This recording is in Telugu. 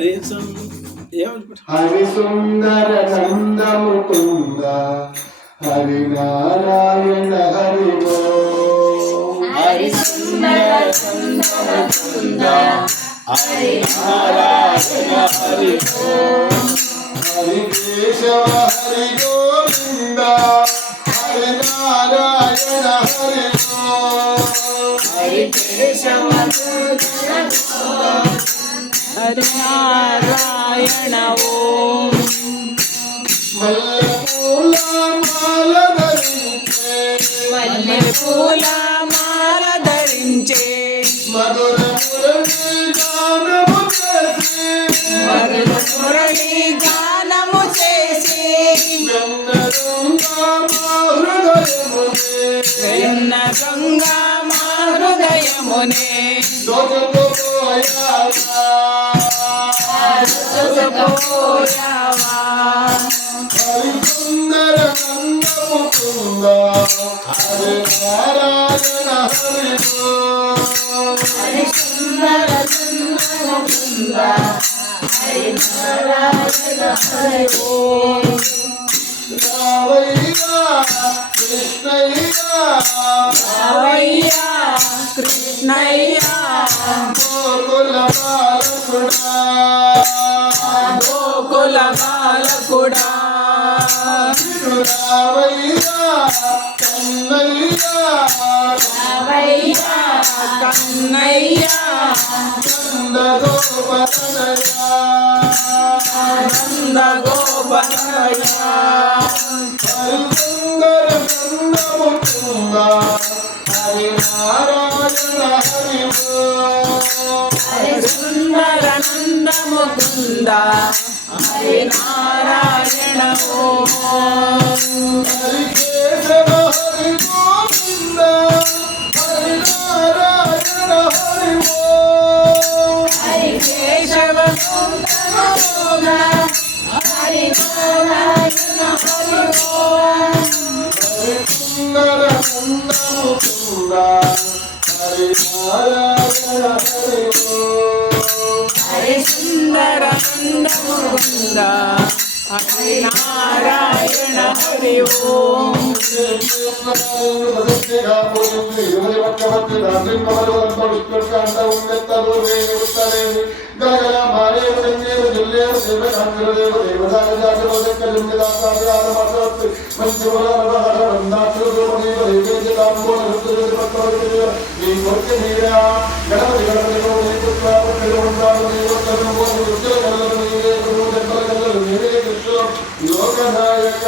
హరి సం ఏమని హరి సుందర నంద ముకుంద హరి నారాయణ హరి హరి సుందర చంద్రముకుంద హరి నారాయణ హరి హరి కేశవ హరి గోవింద హరి నారాయణ హరి హరి కేశవ హరి ఓం. మల్లె పూల మాల ధరించే. మధుర మురళి గానము చేసి. వెన్న గంగా మా హృదయమునే. పోయావా హరి సుందర నందముకుంద హరి నారాయణ హరి హరి సుందర హరి నారాయణ హరి రావయ్యా కృష్ణయ్యా రావయ్యా కృష్ణయ్యా. గోకుల బాలకుడా. బాలకుడా కన్నయ్యా. కన్నయ్యా. నంద గోపనయ్యా హరి నారాయణ. హరి సుందర నంద ముకుంద హరి నారాయణ ఓం. హరి కేశవ హరి గోవింద హరి నారాయణ హరి ఓ. హరి కేశవ హరి నారాయణ హరి ఓం హరి సుందర నందముకుంద హరి నారాయణ హరి ఓ. హరి సుందర నంద ముకుంద హరి నారాయణ హరి ఓం గణపతి గణపతి లోకనాయక